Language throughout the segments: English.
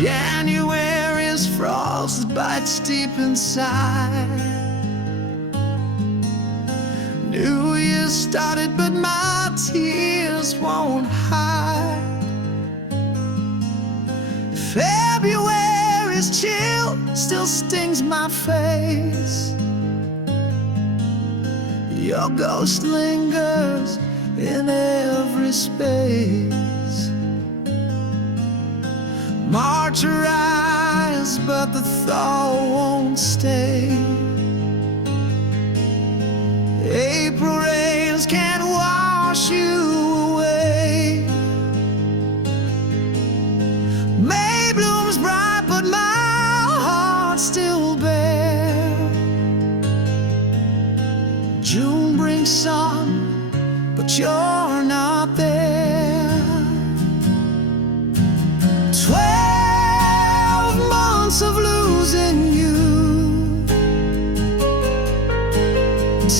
January's frost bites deep inside. New Year started, but my tears won't hide. February's chill still stings my face. Your ghost lingers in every space. March arrives, but the thaw won't stay. April rains can't wash you away. May blooms bright, but my heart's still bare. June brings sun, but you're not there. 12 months of losing you.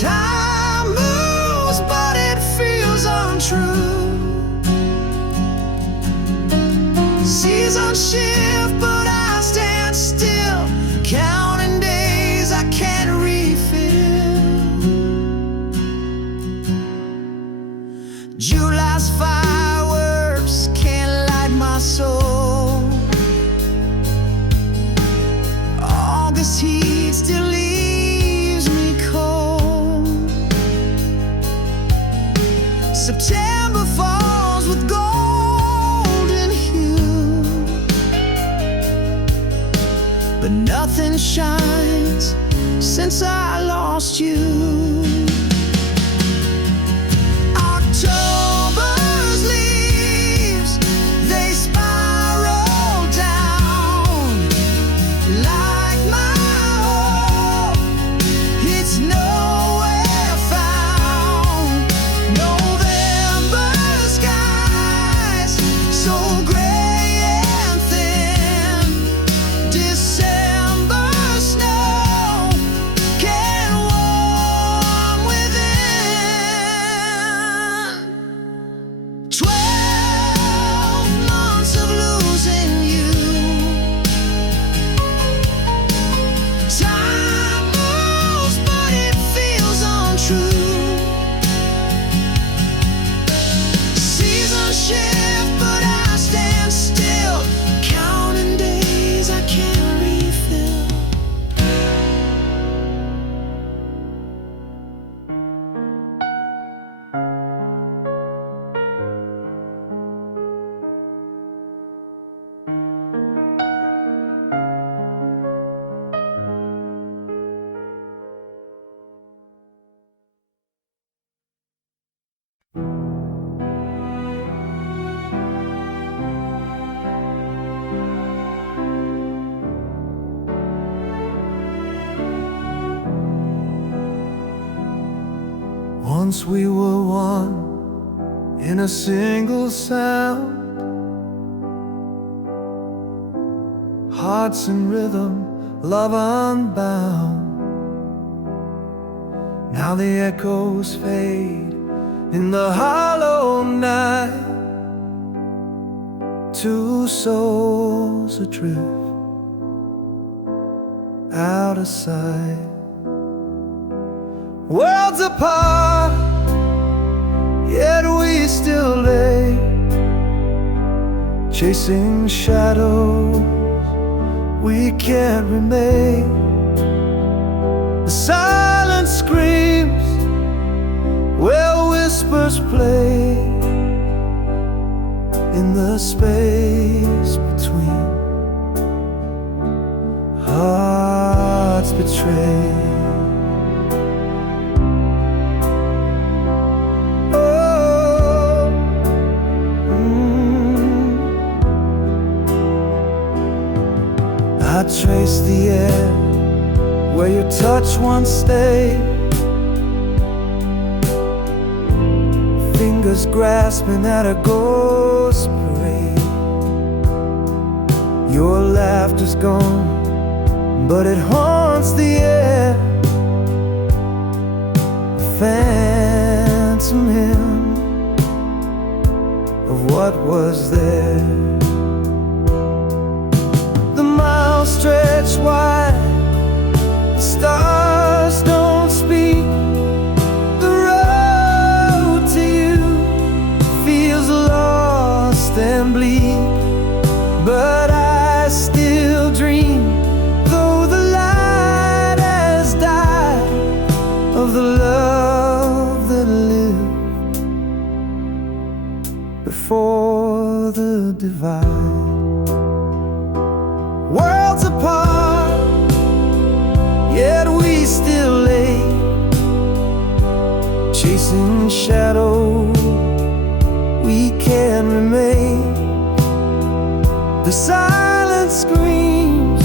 Time moves, but it feels untrue. Seasons shift, but I stand still, counting days I can't refill. July's fireworks can't light my soul. August heat still leaves me cold. September falls with golden hue, but nothing shines since I lost you. October's leaves, they spiral down like my hope. It's nowhere found. November skies so gray and thin. December snow can warm within. 12 months of losing you. Time moves, but it feels untrue. Seasons shift, but I stand still, counting days I can't refill. Once we were one in a single sound, hearts in rhythm, love unbound. Now the echoes fade in the hollow night. Two souls adrift, out of sight. Worlds apart, yet we still lay, chasing shadows we can't remain. The silence screams where whispers play, in the space between hearts betrayed. I trace the air where your touch once stayed, fingers grasping at a ghost parade. Your laughter's gone, but it haunts the air, a phantom hymn of what was there. still dream, though the light has died, of the love that lived before the divide. Worlds apart, yet we still lay, chasing shadow we can remain. The silence screams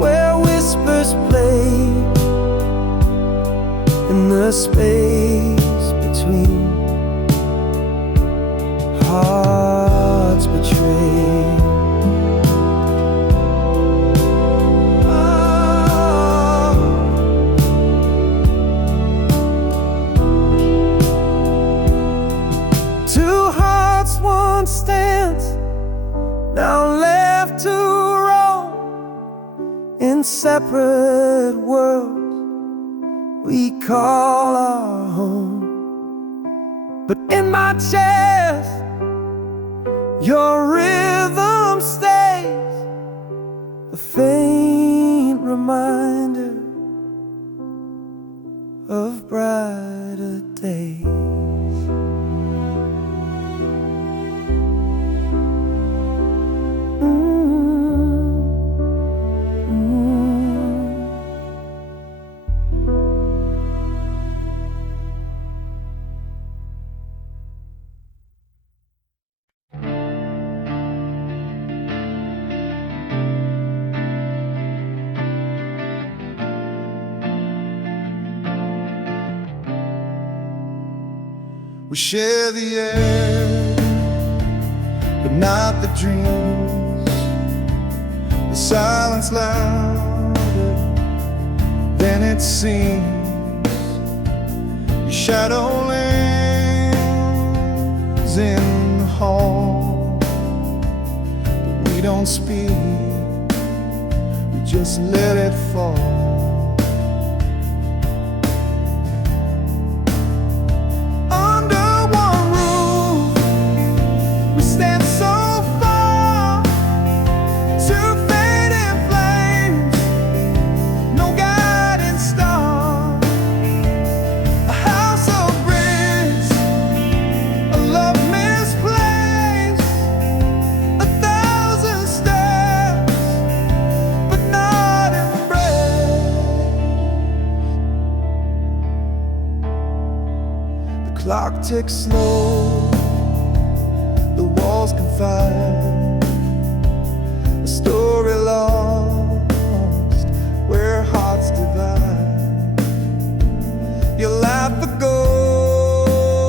where whispers play, in the space between hearts betrayed. Two hearts once stands, now left to roam in separate worlds we call our home. But in my chest, your rhythm stays, a faint reminder of brighter days. We share the air, but not the dreams. The silence louder than it seems. Your shadow lingers in the hall, but we don't speak, we just let it fall. Clock ticks slow, the walls confide, a story lost where hearts divide. You laugh the ghost,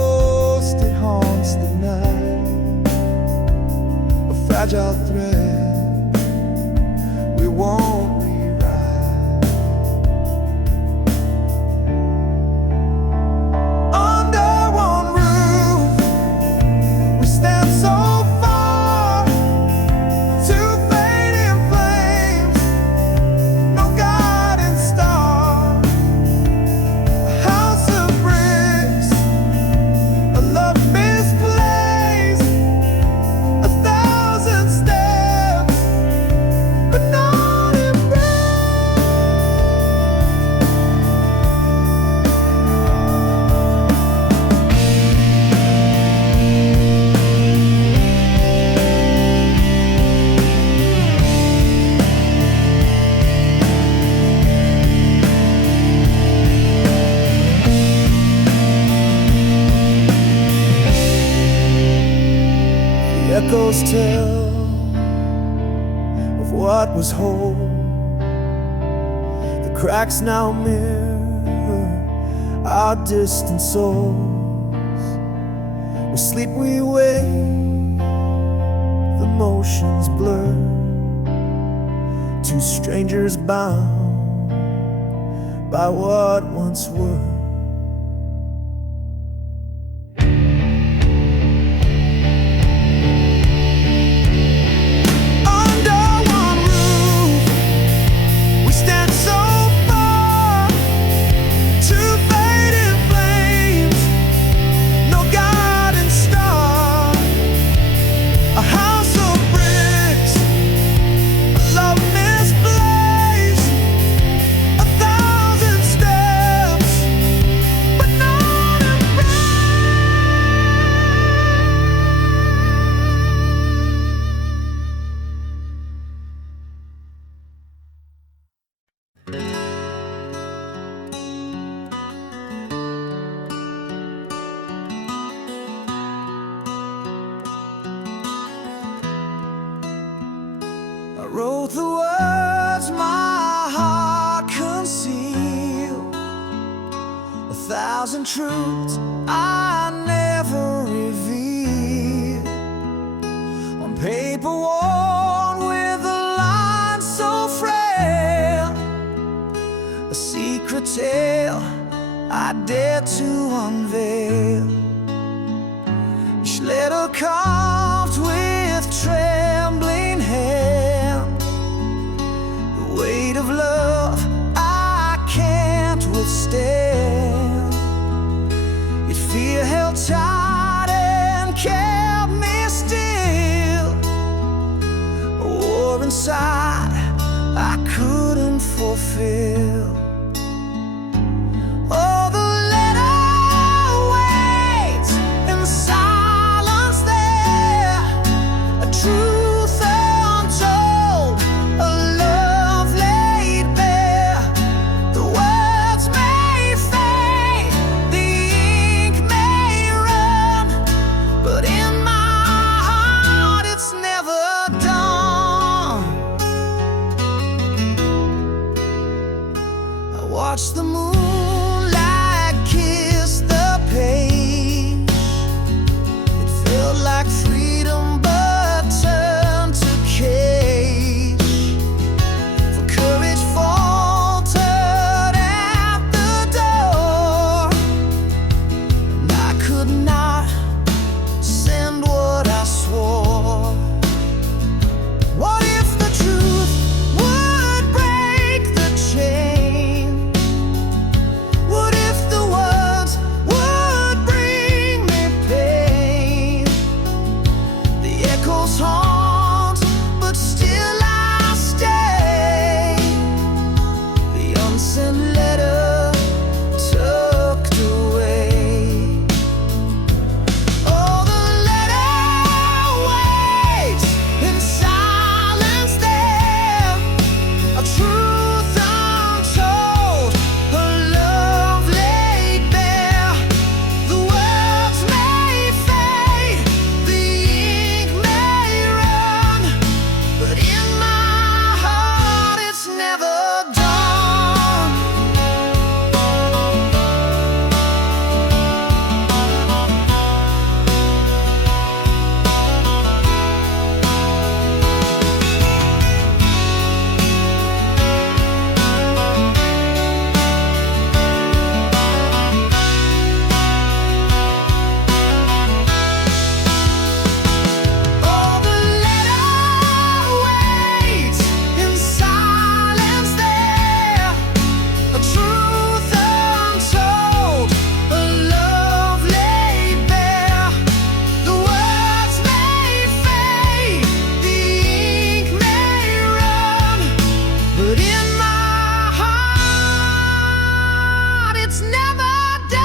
it haunts the night, a fragile thread we won't rewrite. Echoes tell of what was whole. The cracks now mirror our distant souls. We sleep, we wake, the motions blur. Two strangers bound by what once were. I wrote the words my heart concealed, 1,000 truths I never revealed, on paper worn with a line so frail, a secret tale I dare to unveil. Each letter carved with trembling hand, the weight of love I can't withstand. Yet fear held tight and kept me still, a war inside I couldn't fulfill. Oh, the letter waits in silence there, a truth untold, a love laid bare. The words may fade, the ink may run, but in my heart it's never done. I watch the moonlight kiss the page. It felt like freedom but turned to cage. For courage faltered at the door, and I could not send what I swore. What if the truth would break the chain? What if the words would bring me pain? The echoes haunt, but still I stay, the unsent letter tucked away. Oh, the letter waits in silence there, a truth untold, a love laid bare. The words may fade, the ink may run, but in my heart it's never done. Oh, the letter waits in silence there, a truth untold, a love laid bare. The words may fade, the ink may run, but in my heart it's never done.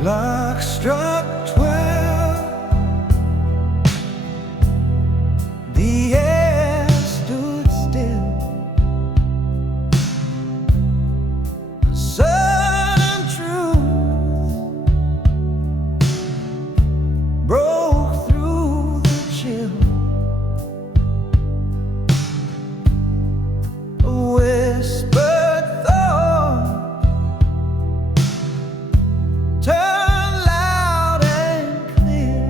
Clock struck 12. The air stood still. A sudden truth broke through the chill. A whispered thought turned loud and clear.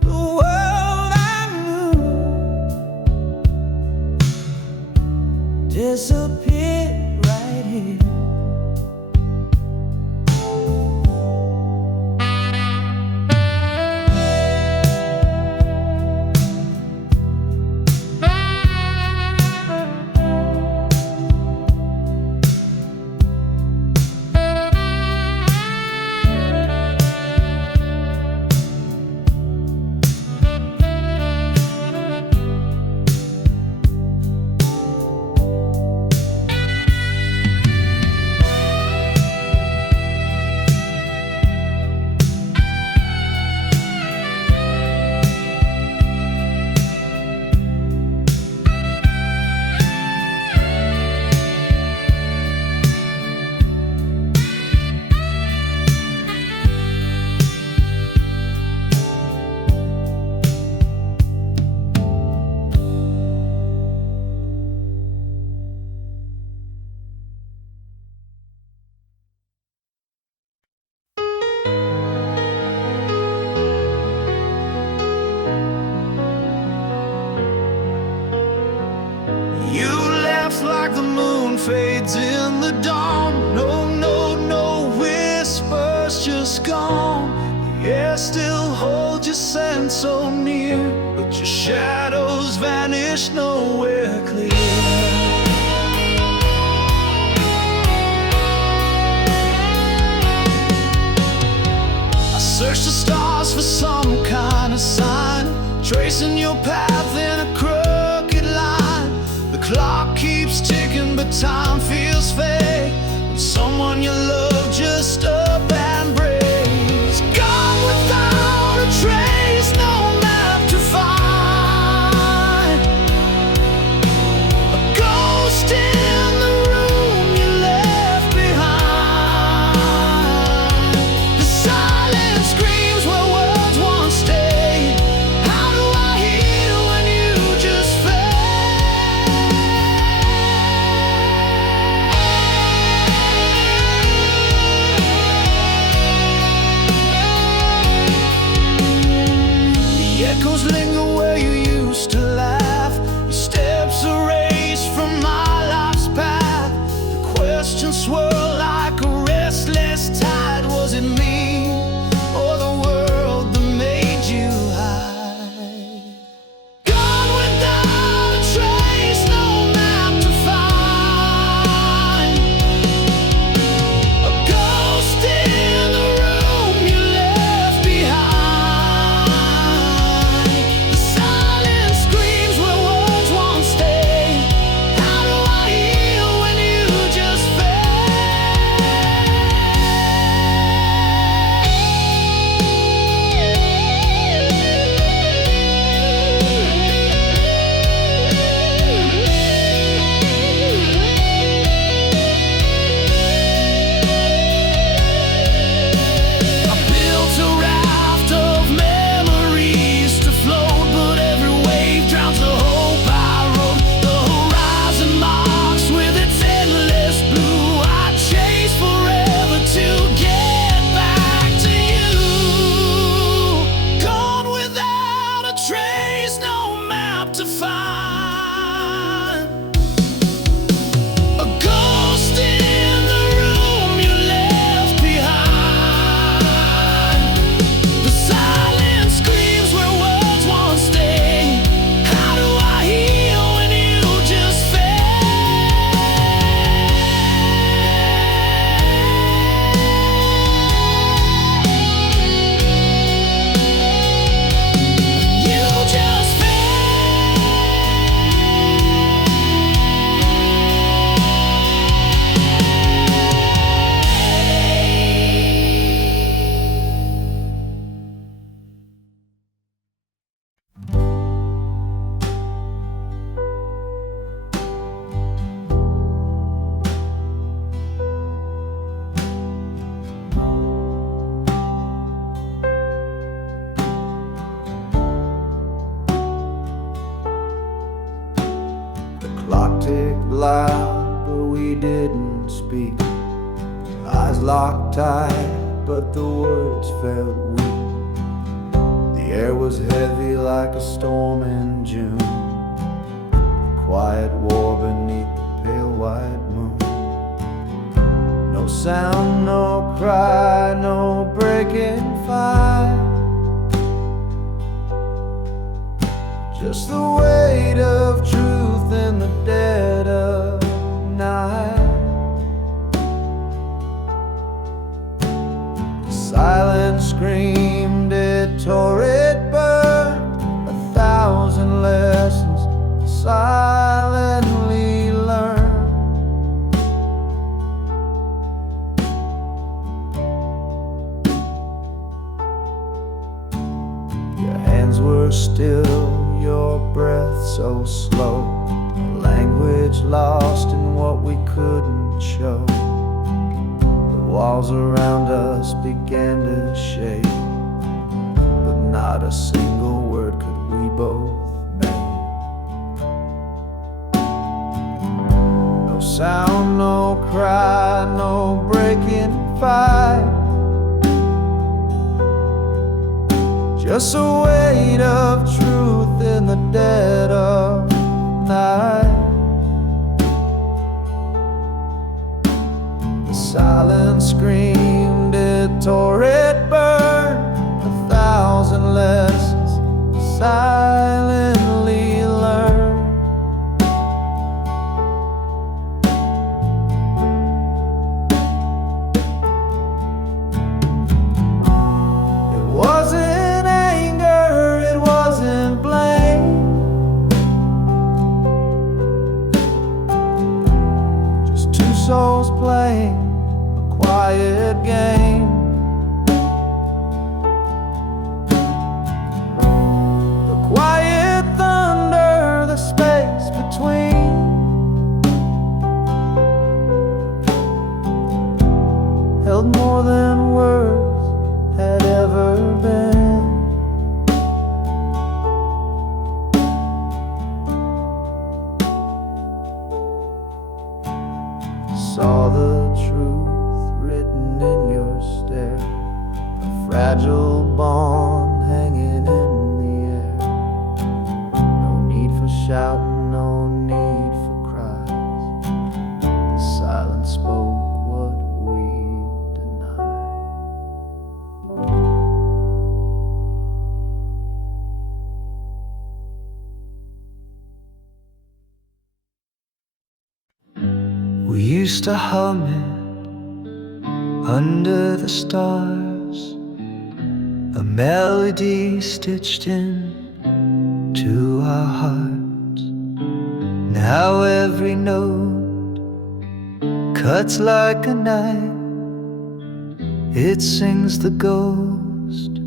The world I knew disappeared right here. You left like the moon fades in the dawn. No, no, no whispers, just gone. The air still holds your scent so near, but your shadows vanish nowhere clear. Search the stars for some kind of sign, tracing your path in a crooked line. The clock keeps ticking, but time feels fake when someone you love just up and breaks. Gone without a trace, no map to find. A ghost in the room you left behind. The silence screams where words once stayed. How do I heal when you just fade? The echoes linger where you used to laugh. Your steps erased from my life's path. The questions swirl like a restless tide. Was it me or the world that made you hide? Gone without a trace, no map to find. A ghost in the room you left behind. The silence screams where words won't stay. How do I heal when you just I built a raft of memories to float, but every wave drowns the hope I wrote. The horizon marks with its endless blue. I chase forever to get back to you. Gone without a trace, no map to find. A ghost in the room you left behind. The silence screams where words won't stay. How do I heal when you just fade? You just The clock ticked loud, but we didn't speak. Eyes locked tight, but the words felt weak. The air was heavy like a storm in June. Quiet war beneath the pale white moon. No sound, no cry, no breaking fire. Just the weight of truth in the dead of night. Silence screamed, it tore, it burned. 1,000 lessons silently learned. Your hands were still, your breath so slow. Language lost in what we couldn't show. The walls around us began to shake, but not a single word could we both make. No sound, no cry, no breaking fight. Just a weight of truth in the dead of night. game. The quiet thunder, the space between, held more than words had ever been. Saw the truth written in your stare, a fragile bond hanging in the air. No need for shouting, no need for cries. The silence spoke what we denied. We used to hum it under the stars, a melody stitched in to our hearts. Now every note cuts like a knife, it sings the ghost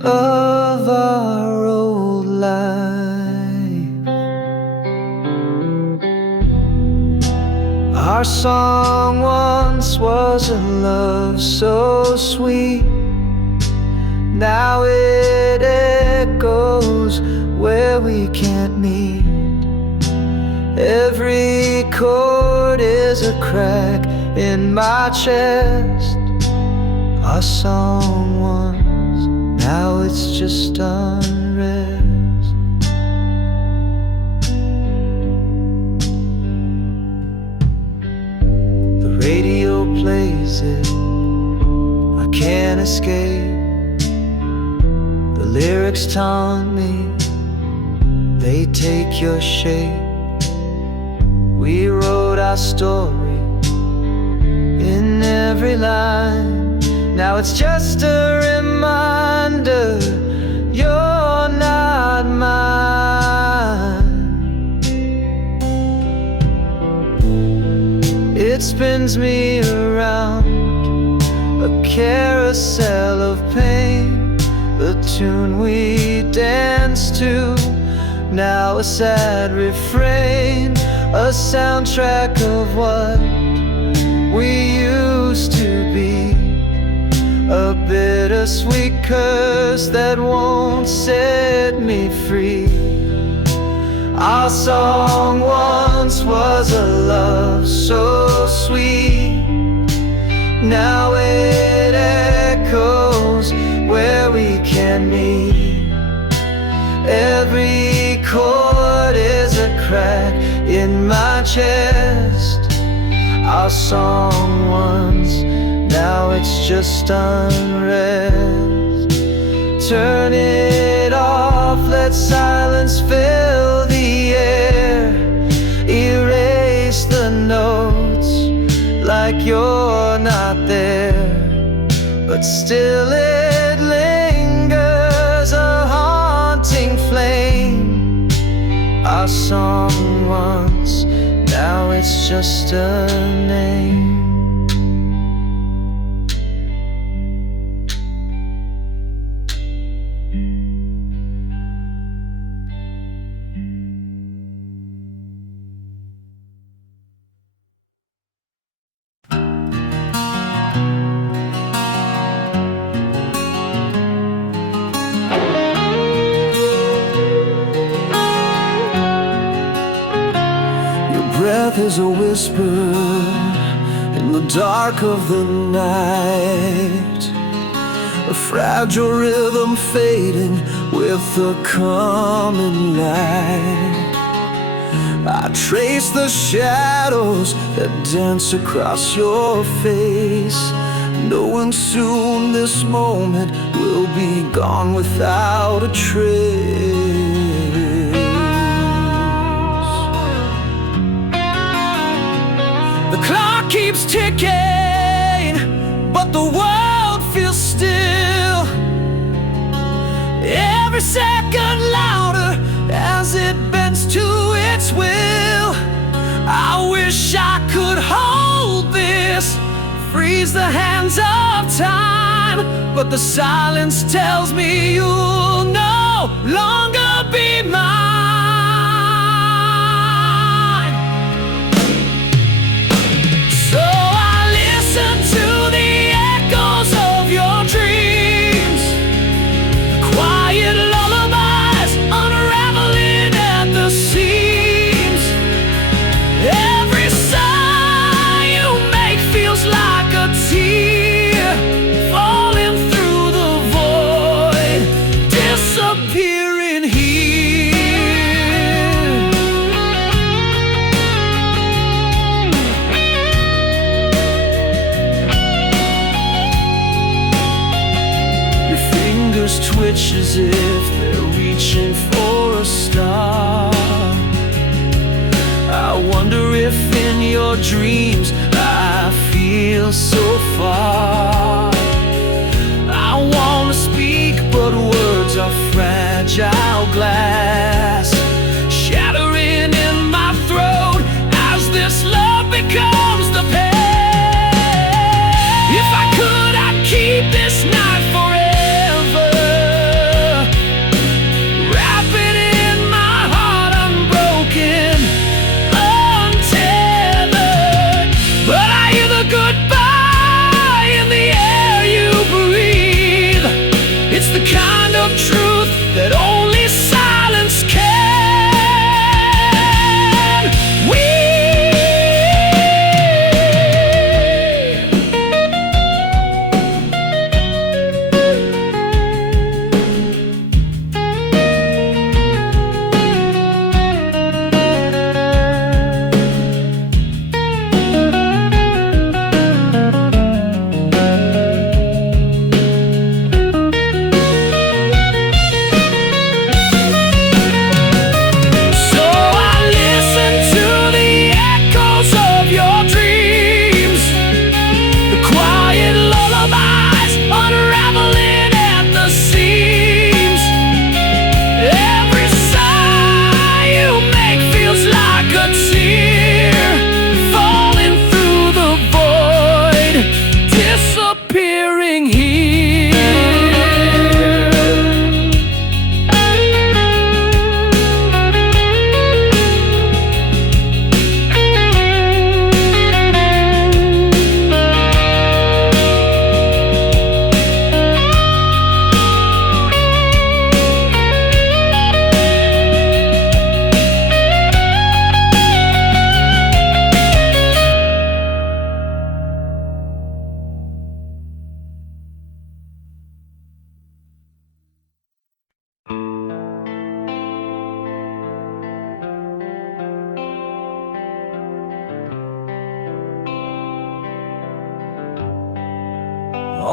of our old life. Our song once was a love so sweet, now it echoes where we can't meet. Every chord is a crack in my chest. Our song once, now it's just unrest. Radio plays it, I can't escape. The lyrics taunt me, they take your shape. We wrote our story in every line. Now it's just a reminder, you're not mine. It spins me around, a carousel of pain. The tune we danced to, now a sad refrain. A soundtrack of what we used to be, a bittersweet curse that won't set me free. Our song once was a love so sweet, now it echoes where we can meet. Every chord is a crack in my chest. Our song once, now it's just unrest. Turn it off, let silence fill the air. Erase the notes like you're not there, but still it lingers, a haunting flame. Our song once, now it's just a name. Breath is a whisper in the dark of the night, a fragile rhythm fading with the coming light. I trace the shadows that dance across your face, knowing soon this moment will be gone without a trace. The clock keeps ticking, but the world feels still. Every second louder as it bends to its will. I wish I could hold this freeze the hands of time, but the silence tells me you'll no longer be mine. So I listen to the echoes of your dreams, the quiet lullabies unraveling at the seams. Every sigh you make feels like a tear falling through the void, disappearing here. Your fingers twitch as if they're reaching for a star. I wonder if in your dreams I feel so far. I wanna speak, but words are fragile glass, shattering in my throat as this love becomes the pain. If I could, I'd keep this night forever, wrap it in my heart unbroken, untethered. But I hear the goodbye in the air you breathe. It's the kind of truth that only silence can.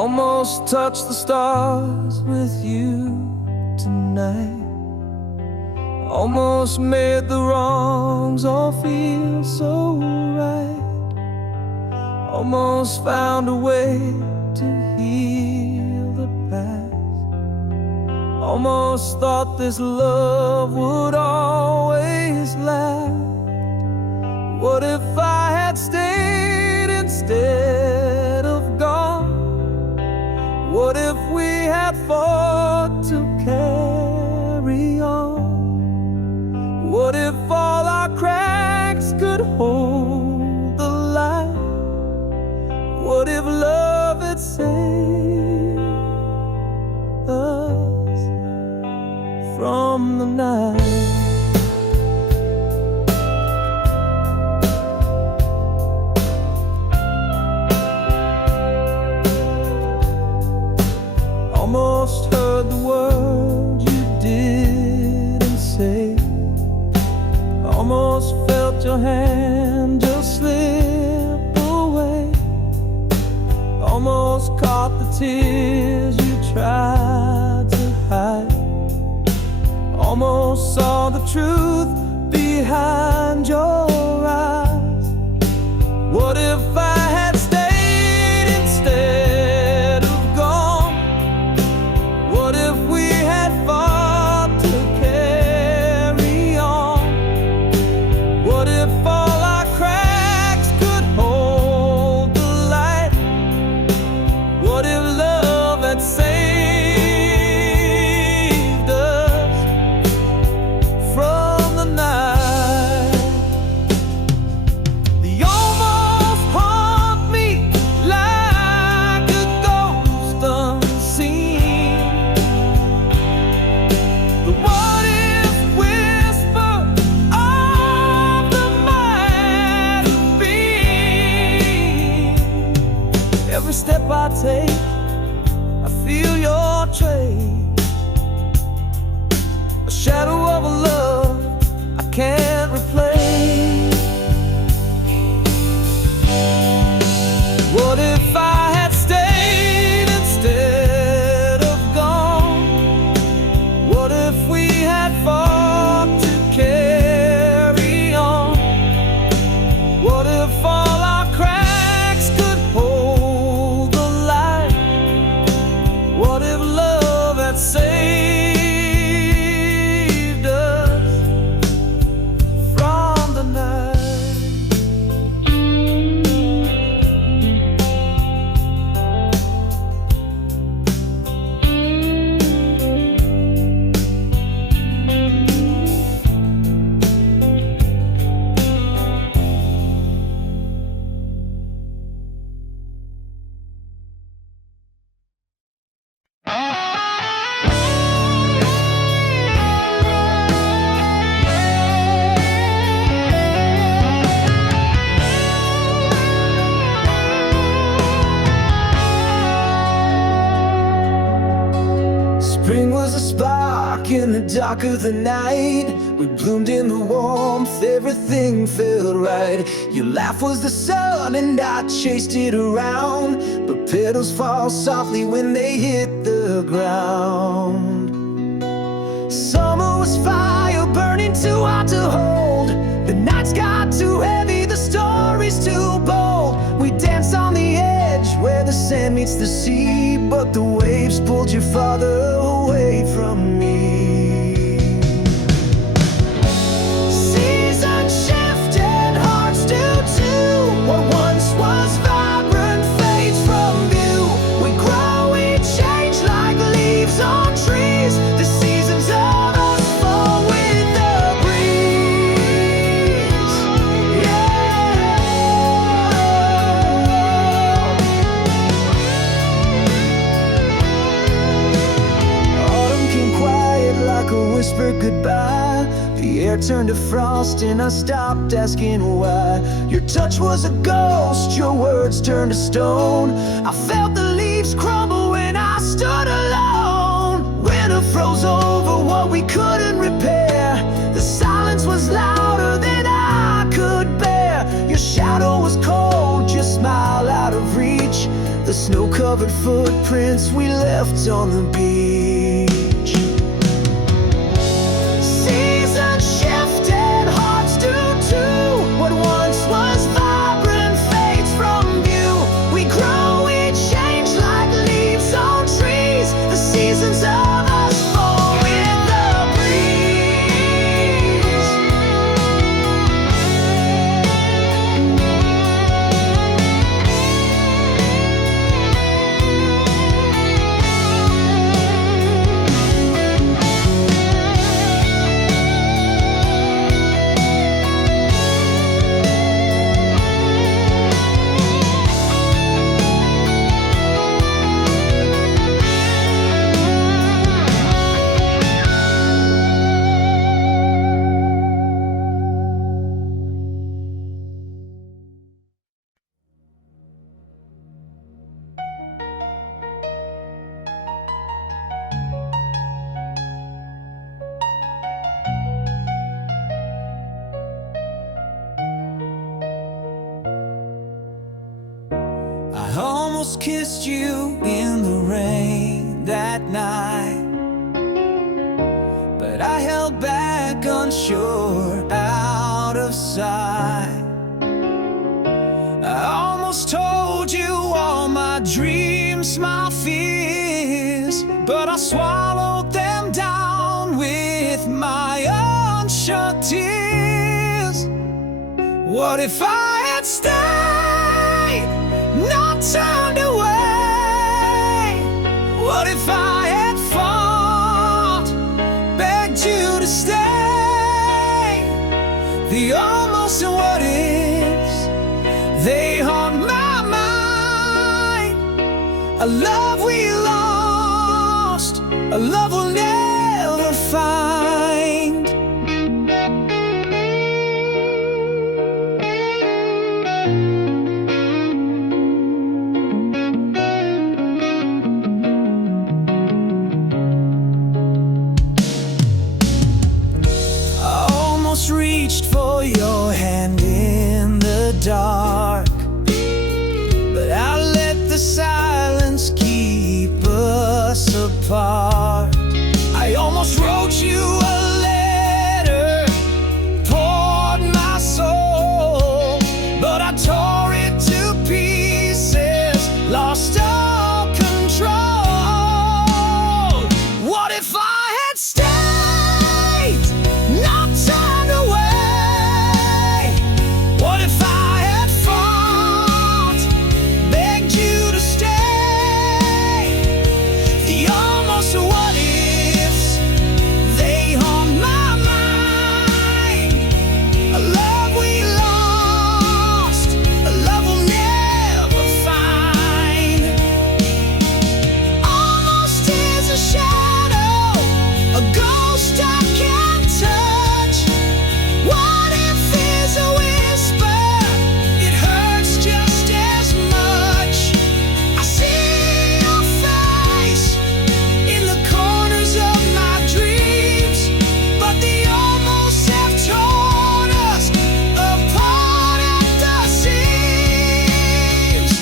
Almost touch the stars with you tonight. Almost made the wrongs all feel so right. Almost found a way to heal the past. Almost thought this love would always last. What if I had stayed instead of gone? What if we had fought to carry on? What if all our cracks could hold the light? What if love had saved us from the night? Almost heard the words you didn't say. Almost felt your hand just slip away. Almost caught the tears you tried to hide. Almost saw the truth behind your eyes. What if I had stayed instead of gone? What if we had fought to carry on? What if all our cracks could hold the light? I take, I feel your trace, a shadow of a love I can't replace. What if I had stayed instead of gone? What if we had fought to carry on? What if all our cracks could hold the light? What if love had saved us from the night? Spring was a spark in the dark of the night. We bloomed in the warmth, everything felt right. Your laugh was the sun and I chased it around, but petals fall softly when they hit the ground. Summer was fire burning too hot to hold. The nights got too heavy, the stories too bold. We danced on the edge where the sand meets the sea, but the waves pulled you farther away from me. Seasons shift and hearts do too. What once was vibrant fades from view. We grow, we change like leaves on trees. The seasons of us fall with the breeze. Autumn came quiet like a whispered goodbye. The air turned to frost and I stopped asking why. Your touch was a ghost, your words turned to stone. I felt the leaves crumble when I stood alone. Winter froze over what we couldn't repair. The silence was louder than I could bear. Your shadow was cold, your smile out of reach. The snow-covered footprints we left on the beach. Seasons shift and hearts do too. What once was vibrant fades from view. We grow, we change like leaves on trees. The seasons of us fall with the breeze. I almost kissed you in the rain that night, but I held back unsure, out of sight. I almost told you all my dreams, my fears, but I swallowed them down with my unshut tears. What if I had stayed, not turned away? What if I had fought, begged you to stay? The almost and what ifs, they haunt my mind. A love we lost, a love we'll never find. reached for your hand in the dark, but I let the silence keep us apart. I almost wrote you a letter, poured my soul, but I tore it to pieces, lost all control. What if I had stayed, not turned away? What if I had fought, begged you to stay? The almost what ifs, they haunt my mind. A love we lost, a love we'll never find. Almost is a shadow, a ghost I can't touch. What if is a whisper, it hurts just as much. I see your face in the corners of my dreams, but the almost have torn us apart at the seams.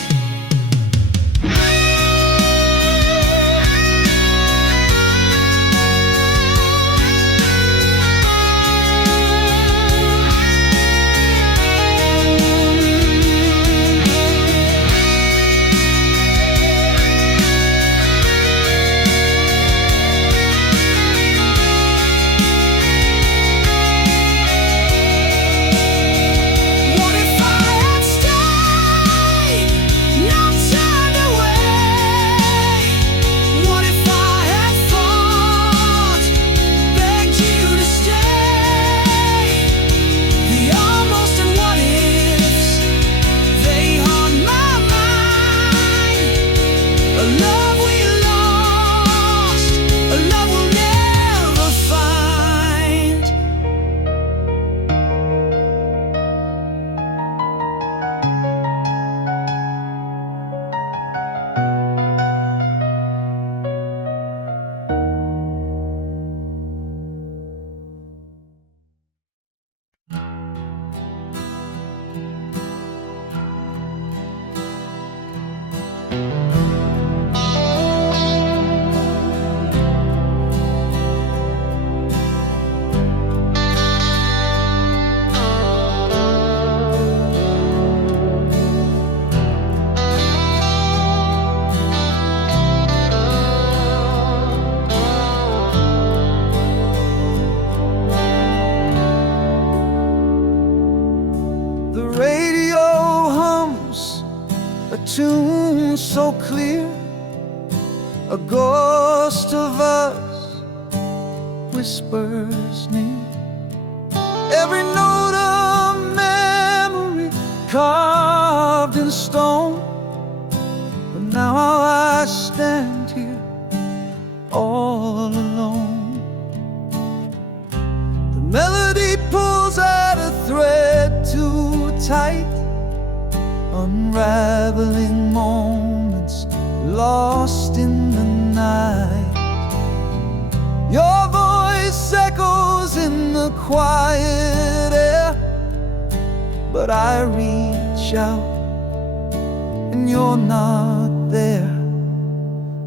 What if I had stayed, not turned away? What if I had fought, begged you to stay? The almost and what ifs, they haunt my mind. A love we lost, a love we'll never find. The radio hums a tune so clear, a ghost of us whispers near. Every note a memory carved in stone, but now I stand here all alone. The melody pulls at a thread too tight, unraveling moments lost in the night. Your voice echoes in the quiet air, but I reach out and you're not there.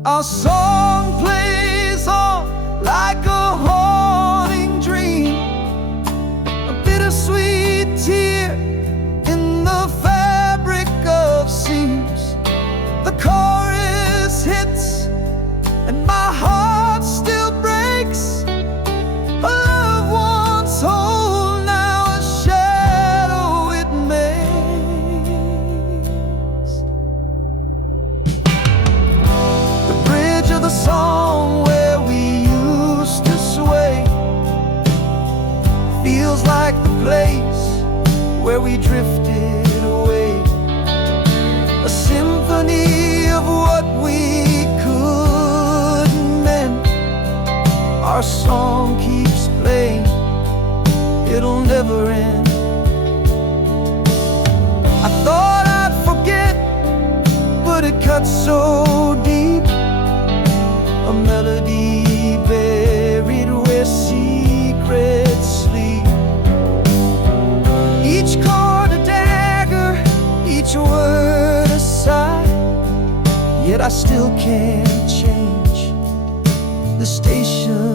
Our song plays on like a haunting dream, a bittersweet tear in the fabric of seams. The chorus hits and my heart still breaks. A love once whole, now a shadow it makes. The bridge of the song where we used to sway feels like the place where we drifted away. A symphony of what we couldn't mend. Our song keeps playing, it'll never end. I thought I'd forget, but it cuts so deep. A melody buried where secrets sleep. each chord a dagger, each word a sigh. Yet I still can't change the station